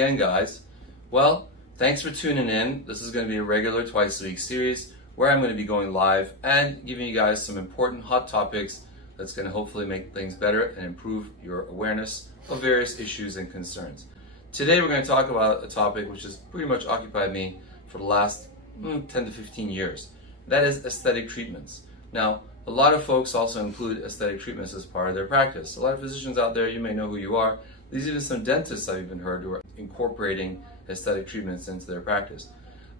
again, guys. Well, thanks for tuning in. This is going to be a regular twice-a-week series where I'm going to be going live and giving you guys some important hot topics that's going to hopefully make things better and improve your awareness of various issues and concerns. Today we're going to talk about a topic which has pretty much occupied me for the last 10 to 15 years. That is aesthetic treatments. Now, a lot of folks also include aesthetic treatments as part of their practice. A lot of physicians out there, you may know who you are. There's even some dentists I've even heard who are incorporating aesthetic treatments into their practice.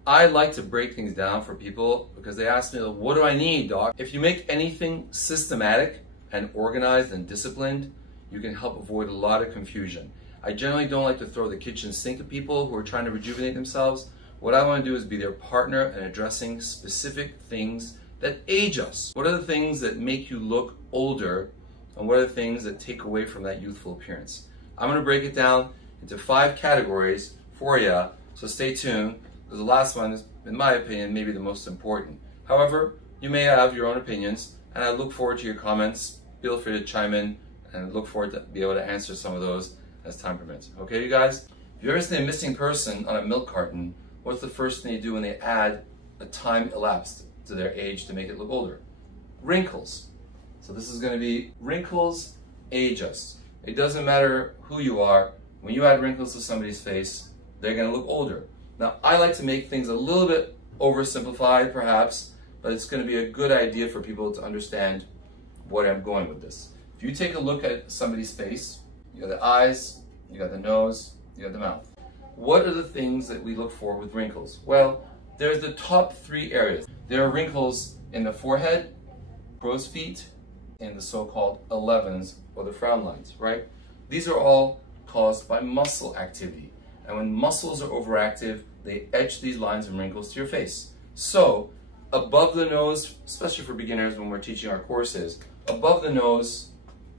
I like to break things down for people because they ask me, what do I need, doc? If you make anything systematic and organized and disciplined, you can help avoid a lot of confusion. I generally don't like to throw the kitchen sink at people who are trying to rejuvenate themselves. What I want to do is be their partner in addressing specific things that age us. What are the things that make you look older, and what are the things that take away from that youthful appearance? I'm going to break it down into 5 categories for you, so stay tuned, because the last one is, in my opinion, maybe the most important. However, you may have your own opinions, and I look forward to your comments. Feel free to chime in, and I look forward to be able to answer some of those as time permits. Okay, you guys? If you ever see a missing person on a milk carton, what's the first thing you do when they add a time elapsed to their age to make it look older? Wrinkles. So this is going to be wrinkles age us. It doesn't matter who you are. When you add wrinkles to somebody's face, they're going to look older. Now, I like to make things a little bit oversimplified, perhaps, but it's going to be a good idea for people to understand where I'm going with this. If you take a look at somebody's face, you got the eyes, you got the nose, you got the mouth. What are the things that we look for with wrinkles? Well, there's the top 3 areas. There are wrinkles in the forehead, crow's feet, and the so-called 11s or the frown lines, right? These are all caused by muscle activity. And when muscles are overactive, they etch these lines and wrinkles to your face. So, above the nose, especially for beginners when we're teaching our courses, above the nose,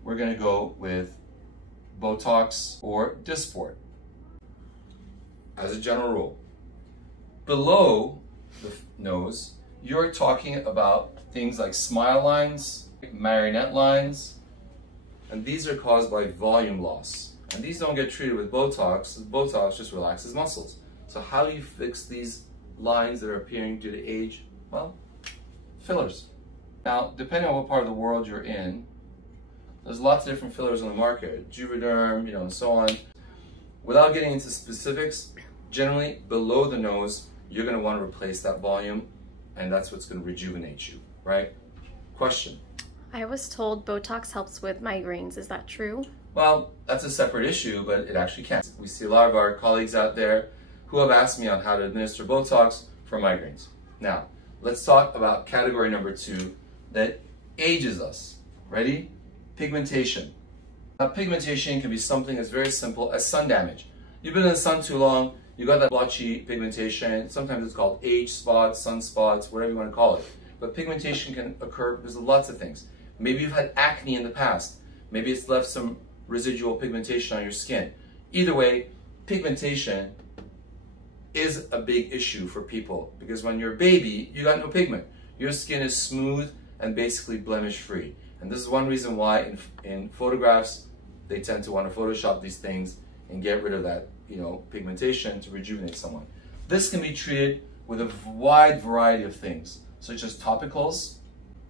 we're going to go with Botox or Dysport, as a general rule. Below the nose, you're talking about things like smile lines, marionette lines, and these are caused by volume loss. And these don't get treated with Botox. Botox just relaxes muscles. So how do you fix these lines that are appearing due to age? Well, fillers. Now, depending on what part of the world you're in, there's lots of different fillers on the market, Juvederm, and so on. Without getting into specifics, generally below the nose, you're going to want to replace that volume, and that's what's going to rejuvenate you, right? Question. I was told Botox helps with migraines. Is that true? Well, that's a separate issue, but it actually can. We see a lot of our colleagues out there who have asked me on how to administer Botox for migraines. Now, let's talk about category number 2 that ages us. Ready? Pigmentation. Now, pigmentation can be something as very simple as sun damage. You've been in the sun too long, you got that blotchy pigmentation. Sometimes it's called age spots, sunspots, whatever you want to call it. But pigmentation can occur because of lots of things. Maybe you've had acne in the past. Maybe it's left some residual pigmentation on your skin. Either way, pigmentation is a big issue for people because when you're a baby, you got no pigment. Your skin is smooth and basically blemish-free. And this is one reason why in photographs, they tend to want to Photoshop these things and get rid of that, pigmentation to rejuvenate someone. This can be treated with a wide variety of things, such as topicals,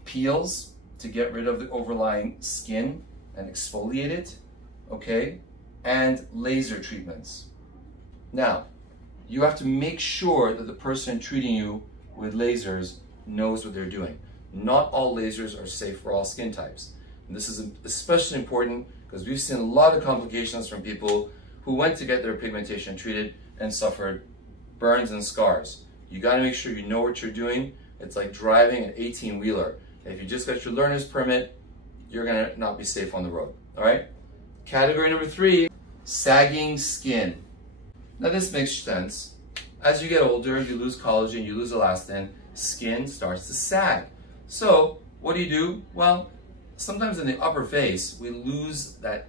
peels to get rid of the overlying skin and exfoliate it, okay, and laser treatments. Now, you have to make sure that the person treating you with lasers knows what they're doing. Not all lasers are safe for all skin types. And this is especially important because we've seen a lot of complications from people who went to get their pigmentation treated and suffered burns and scars. You got to make sure you know what you're doing. It's like driving an 18-wheeler. If you just got your learner's permit, you're going to not be safe on the road. All right? Category number 3, sagging skin. Now this makes sense. As you get older, you lose collagen, you lose elastin, skin starts to sag. So what do? Well, sometimes in the upper face, we lose that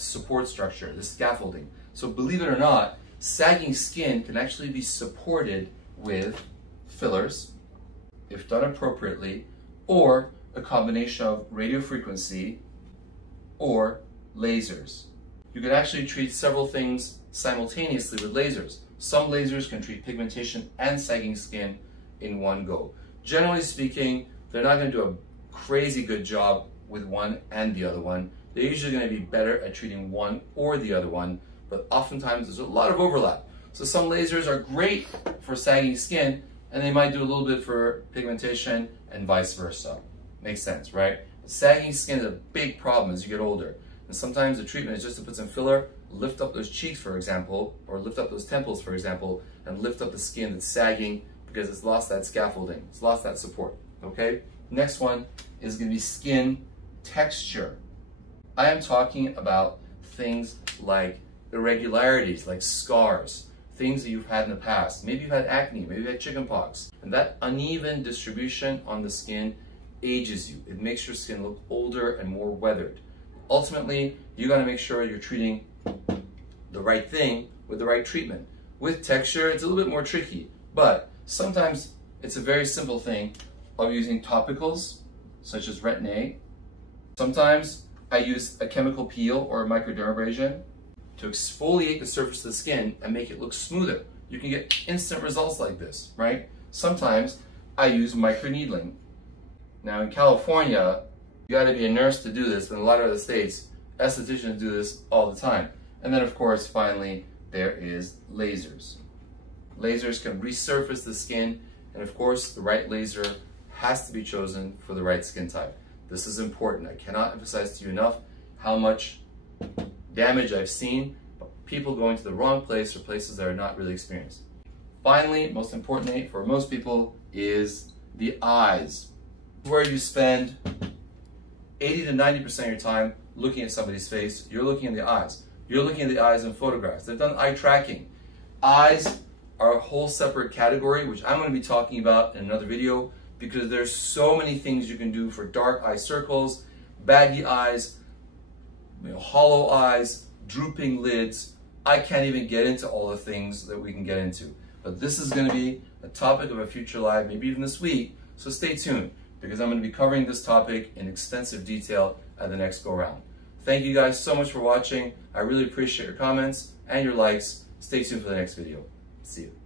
support structure, the scaffolding. So believe it or not, sagging skin can actually be supported with fillers, if done appropriately, or a combination of radiofrequency or lasers. you can actually treat several things simultaneously with lasers. Some lasers can treat pigmentation and sagging skin in one go. Generally speaking, they're not going to do a crazy good job with one and the other one. They're usually going to be better at treating one or the other one, but oftentimes there's a lot of overlap. So some lasers are great for sagging skin, and they might do a little bit for pigmentation and vice versa. Makes sense, right? Sagging skin is a big problem as you get older. And sometimes the treatment is just to put some filler, lift up those cheeks, for example, or lift up those temples, for example, and lift up the skin that's sagging because it's lost that scaffolding, it's lost that support, okay? Next one is going to be skin texture. I am talking about things like irregularities, like scars, things that you've had in the past. Maybe you've had acne, maybe you've had chickenpox, and that uneven distribution on the skin ages you. It makes your skin look older and more weathered. Ultimately, you got to make sure you're treating the right thing with the right treatment. With texture, it's a little bit more tricky, but sometimes it's a very simple thing of using topicals, such as Retin-A. Sometimes I use a chemical peel or a microdermabrasion to exfoliate the surface of the skin and make it look smoother. You can get instant results like this, right? Sometimes I use microneedling. Now in California, you gotta be a nurse to do this, but in a lot of other states, estheticians do this all the time. And then of course, finally, there is lasers. Lasers can resurface the skin, and of course, the right laser has to be chosen for the right skin type. This is important. I cannot emphasize to you enough how much damage I've seen, people going to the wrong place or places that are not really experienced. Finally, most importantly for most people, is the eyes, where you spend 80 to 90% of your time looking at somebody's face. You're looking in the eyes. You're looking at the eyes in photographs. They've done eye tracking. Eyes are a whole separate category, which I'm going to be talking about in another video, because there's so many things you can do for dark eye circles, baggy eyes, hollow eyes, drooping lids. I can't even get into all the things that we can get into. But this is going to be a topic of a future live, maybe even this week, so stay tuned, because I'm going to be covering this topic in extensive detail at the next go-round. Thank you guys so much for watching. I really appreciate your comments and your likes. Stay tuned for the next video. See you.